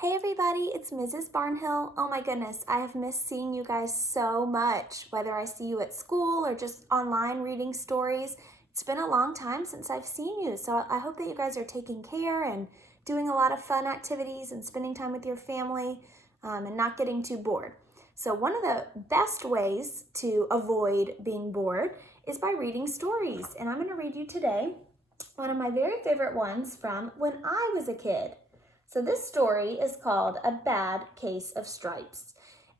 Hey everybody, it's Mrs. Barnhill. Oh my goodness, I have missed seeing you guys so much, whether I see you at school or just online reading stories. It's been a long time since I've seen you, so I hope that you guys are taking care and doing a lot of fun activities and spending time with your family and not getting too bored. So one of the best ways to avoid being bored is by reading stories. And I'm going to read you today one of my very favorite ones from when I was a kid. So this story is called A Bad Case of Stripes.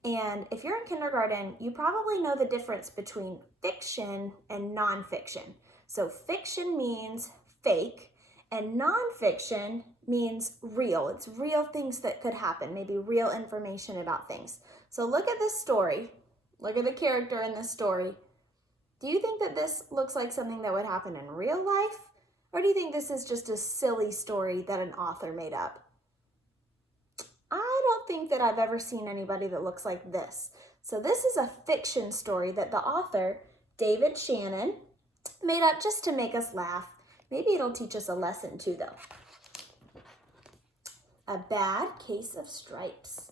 And if you're in kindergarten, you probably know the difference between fiction and nonfiction. So fiction means fake, and nonfiction means real. It's real things that could happen, maybe real information about things. So look at this story. Look at the character in this story. Do you think that this looks like something that would happen in real life? Or do you think this is just a silly story that an author made up? I don't think that I've ever seen anybody that looks like this. So this is a fiction story that the author, David Shannon, made up just to make us laugh. Maybe it'll teach us a lesson too, though. A Bad Case of Stripes.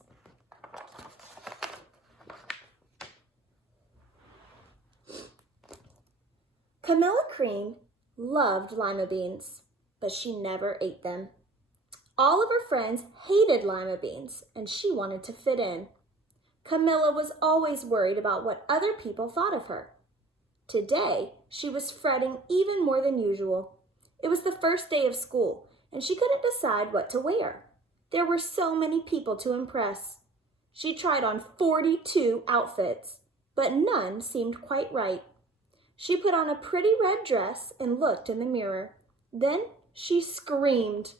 Camilla Cream loved lima beans, but she never ate them. All of her friends hated lima beans, and she wanted to fit in. Camilla was always worried about what other people thought of her. Today, she was fretting even more than usual. It was the first day of school, and she couldn't decide what to wear. There were so many people to impress. She tried on 42 outfits, but none seemed quite right. She put on a pretty red dress and looked in the mirror. Then she screamed.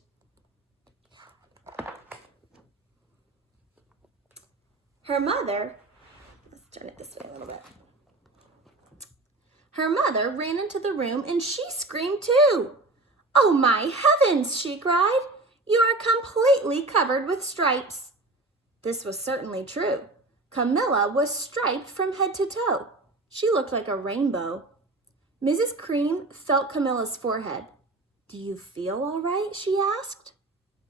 Her mother, let's turn it this way a little bit. Her mother ran into the room and she screamed too. "Oh my heavens," she cried. "You are completely covered with stripes." This was certainly true. Camilla was striped from head to toe. She looked like a rainbow. Mrs. Cream felt Camilla's forehead. "Do you feel all right?" she asked.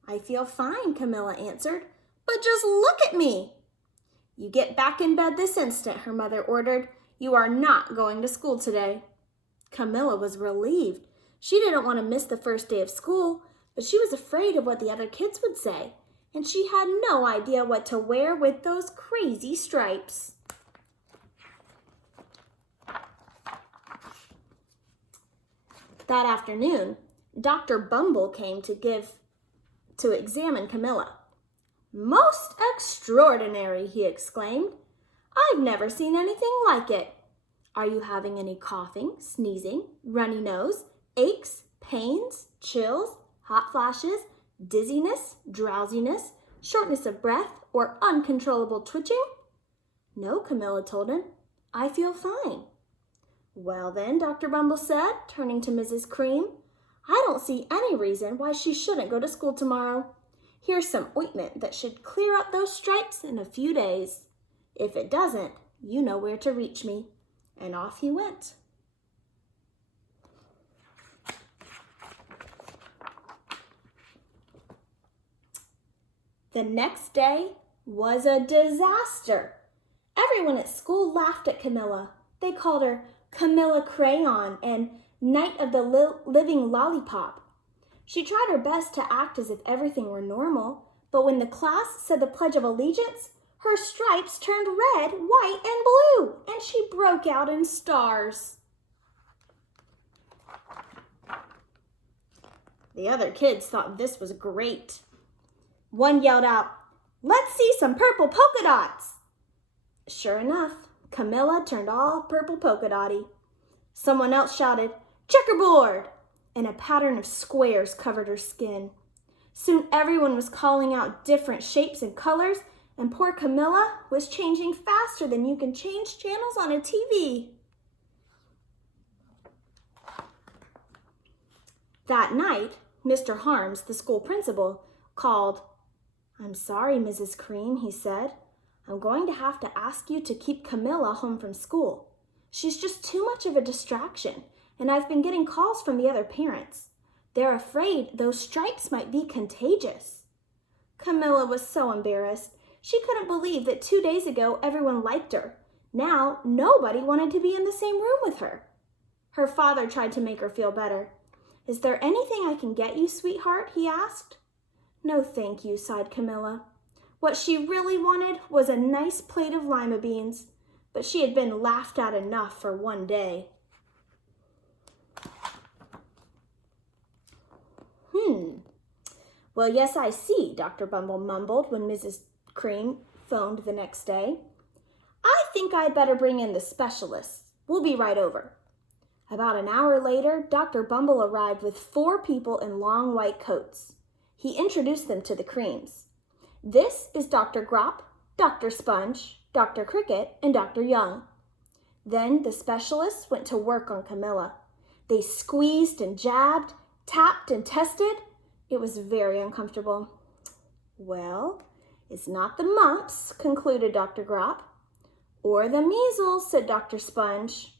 "I feel fine," Camilla answered. "But just look at me." "You get back in bed this instant," her mother ordered. "You are not going to school today." Camilla was relieved. She didn't want to miss the first day of school, but she was afraid of what the other kids would say, and she had no idea what to wear with those crazy stripes. That afternoon, Dr. Bumble came to examine Camilla. "Most extraordinary," he exclaimed. "I've never seen anything like it. Are you having any coughing, sneezing, runny nose, aches, pains, chills, hot flashes, dizziness, drowsiness, shortness of breath, or uncontrollable twitching?" "No," Camilla told him. "I feel fine." "Well then," Dr. Bumble said, turning to Mrs. Cream, "I don't see any reason why she shouldn't go to school tomorrow. Here's some ointment that should clear up those stripes in a few days. If it doesn't, you know where to reach me." And off he went. The next day was a disaster. Everyone at school laughed at Camilla. They called her Camilla Crayon and Night of the Living Lollipop. She tried her best to act as if everything were normal, but when the class said the Pledge of Allegiance, her stripes turned red, white, and blue, and she broke out in stars. The other kids thought this was great. One yelled out, "Let's see some purple polka dots." Sure enough, Camilla turned all purple polka dotty. Someone else shouted, "Checkerboard!" and a pattern of squares covered her skin. Soon everyone was calling out different shapes and colors, and poor Camilla was changing faster than you can change channels on a TV. That night, Mr. Harms, the school principal, called. "I'm sorry, Mrs. Cream," he said. "I'm going to have to ask you to keep Camilla home from school. She's just too much of a distraction, and I've been getting calls from the other parents. They're afraid those stripes might be contagious." Camilla was so embarrassed. She couldn't believe that 2 days ago everyone liked her. Now nobody wanted to be in the same room with her. Her father tried to make her feel better. "Is there anything I can get you, sweetheart?" he asked. "No, thank you," sighed Camilla. What she really wanted was a nice plate of lima beans, but she had been laughed at enough for one day. "Well, yes, I see," Dr. Bumble mumbled when Mrs. Cream phoned the next day. "I think I'd better bring in the specialists. We'll be right over." About an hour later, Dr. Bumble arrived with 4 people in long white coats. He introduced them to the Creams. "This is Dr. Grop, Dr. Sponge, Dr. Cricket, and Dr. Young." Then the specialists went to work on Camilla. They squeezed and jabbed, tapped and tested. It was very uncomfortable. "Well, it's not the mumps," concluded Dr. Grop. "Or the measles," said Dr. Sponge.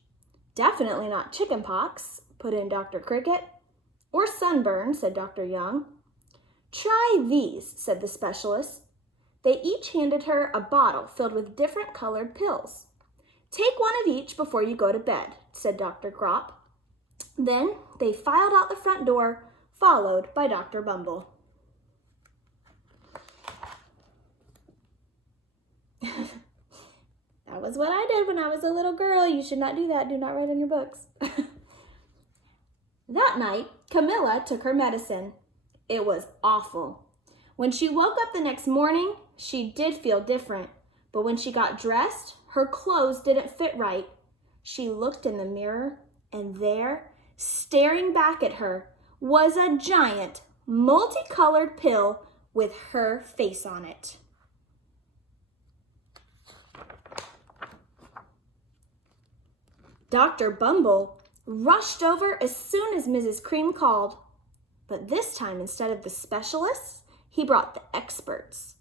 "Definitely not chicken pox," put in Dr. Cricket. "Or sunburn," said Dr. Young. "Try these," said the specialist. They each handed her a bottle filled with different colored pills. "Take one of each before you go to bed," said Dr. Grop. Then they filed out the front door, followed by Dr. Bumble. That was what I did when I was a little girl. You should not do that. Do not write in your books. That night, Camilla took her medicine. It was awful. When she woke up the next morning, she did feel different. But when she got dressed, her clothes didn't fit right. She looked in the mirror, and there, staring back at her, was a giant, multicolored pill with her face on it. Dr. Bumble rushed over as soon as Mrs. Cream called. But this time, instead of the specialists, he brought the experts.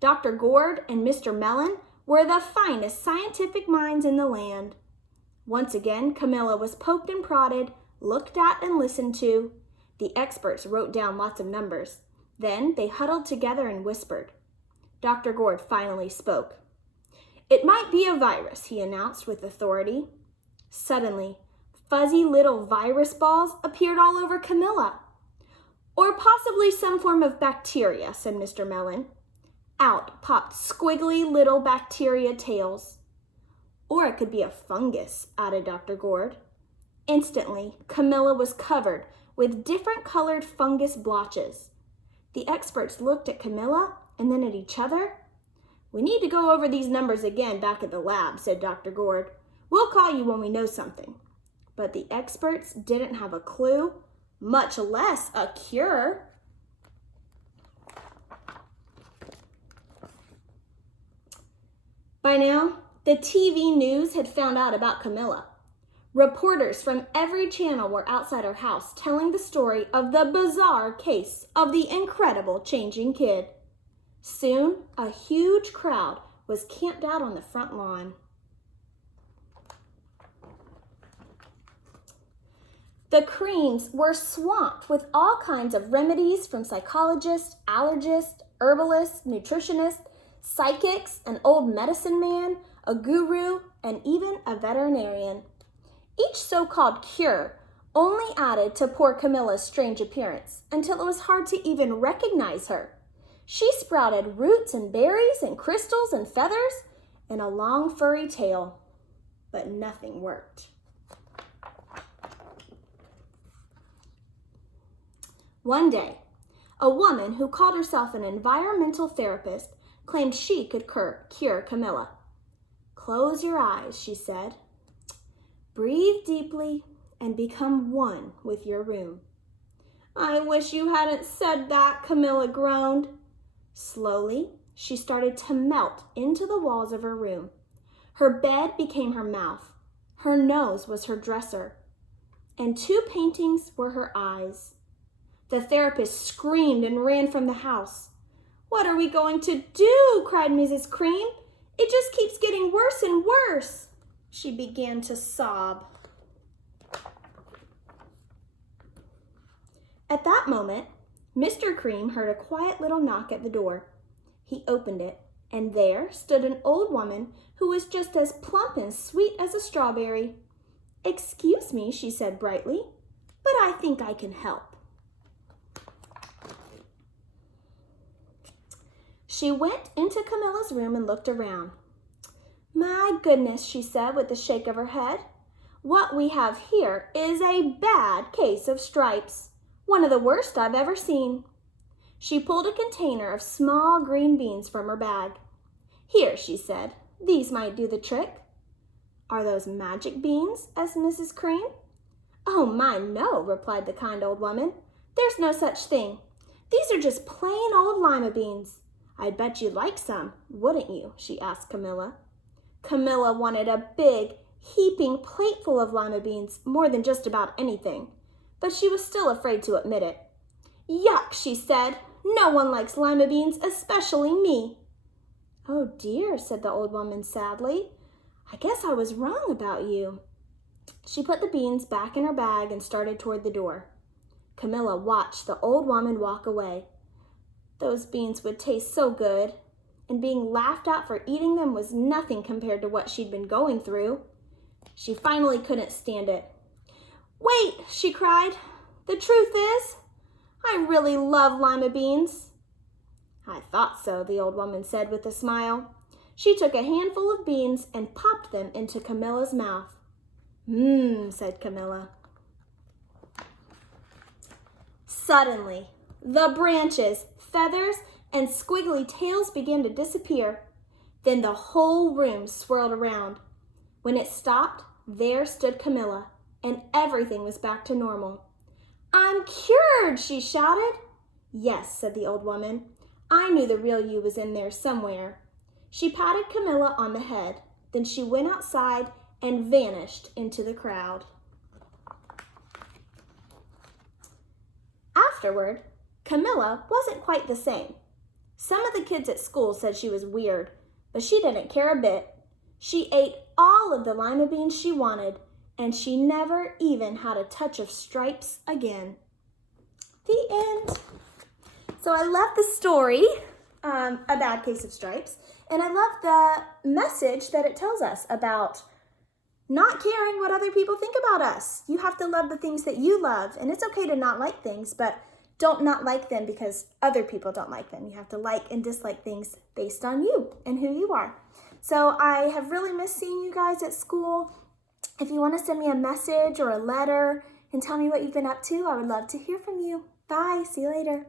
Dr. Gourd and Mr. Mellon were the finest scientific minds in the land. Once again, Camilla was poked and prodded, looked at and listened to. The experts wrote down lots of numbers. Then they huddled together and whispered. Dr. Gourd finally spoke. "It might be a virus," he announced with authority. Suddenly, fuzzy little virus balls appeared all over Camilla. "Or possibly some form of bacteria," said Mr. Mellon. Out popped squiggly little bacteria tails. "Or it could be a fungus," added Dr. Gourd. Instantly, Camilla was covered with different colored fungus blotches. The experts looked at Camilla and then at each other. "We need to go over these numbers again back at the lab," said Dr. Gourd. "We'll call you when we know something." But the experts didn't have a clue, much less a cure. By now, the TV news had found out about Camilla. Reporters from every channel were outside her house telling the story of the bizarre case of the incredible changing kid. Soon, a huge crowd was camped out on the front lawn. The Creams were swamped with all kinds of remedies from psychologists, allergists, herbalists, nutritionists, psychics, an old medicine man, a guru, and even a veterinarian. Each so-called cure only added to poor Camilla's strange appearance until it was hard to even recognize her. She sprouted roots and berries and crystals and feathers and a long furry tail, but nothing worked. One day, a woman who called herself an environmental therapist claimed she could cure Camilla. "Close your eyes," she said. "Breathe deeply and become one with your room." "I wish you hadn't said that," Camilla groaned. Slowly, she started to melt into the walls of her room. Her bed became her mouth. Her nose was her dresser. And 2 paintings were her eyes. The therapist screamed and ran from the house. "What are we going to do?" cried Mrs. Cream. "It just keeps getting worse and worse." She began to sob. At that moment, Mr. Cream heard a quiet little knock at the door. He opened it, and there stood an old woman who was just as plump and sweet as a strawberry. "Excuse me," she said brightly, "but I think I can help." She went into Camilla's room and looked around. "My goodness," she said with a shake of her head. "What we have here is a bad case of stripes. One of the worst I've ever seen." She pulled a container of small green beans from her bag. "Here," she said, "these might do the trick." "Are those magic beans?" asked Mrs. Cream. "Oh my, no," replied the kind old woman. "There's no such thing. These are just plain old lima beans. I'd bet you'd like some, wouldn't you?" she asked Camilla. Camilla wanted a big, heaping plateful of lima beans more than just about anything, but she was still afraid to admit it. "Yuck," she said. "No one likes lima beans, especially me." "Oh dear," said the old woman sadly. "I guess I was wrong about you." She put the beans back in her bag and started toward the door. Camilla watched the old woman walk away. Those beans would taste so good, and being laughed at for eating them was nothing compared to what she'd been going through. She finally couldn't stand it. "Wait," she cried. "The truth is, I really love lima beans." "I thought so," the old woman said with a smile. She took a handful of beans and popped them into Camilla's mouth. "Mmm," said Camilla. Suddenly, the branches, feathers, and squiggly tails began to disappear. Then the whole room swirled around. When it stopped, there stood Camilla, and everything was back to normal. "I'm cured!" she shouted. "Yes," said the old woman. "I knew the real you was in there somewhere." She patted Camilla on the head. Then she went outside and vanished into the crowd. Afterward, Camilla wasn't quite the same. Some of the kids at school said she was weird, but she didn't care a bit. She ate all of the lima beans she wanted, and she never even had a touch of stripes again. The end. So I love the story, A Bad Case of Stripes, and I love the message that it tells us about not caring what other people think about us. You have to love the things that you love, and it's okay to not like things, but don't not like them because other people don't like them. You have to like and dislike things based on you and who you are. So I have really missed seeing you guys at school. If you want to send me a message or a letter and tell me what you've been up to, I would love to hear from you. Bye. See you later.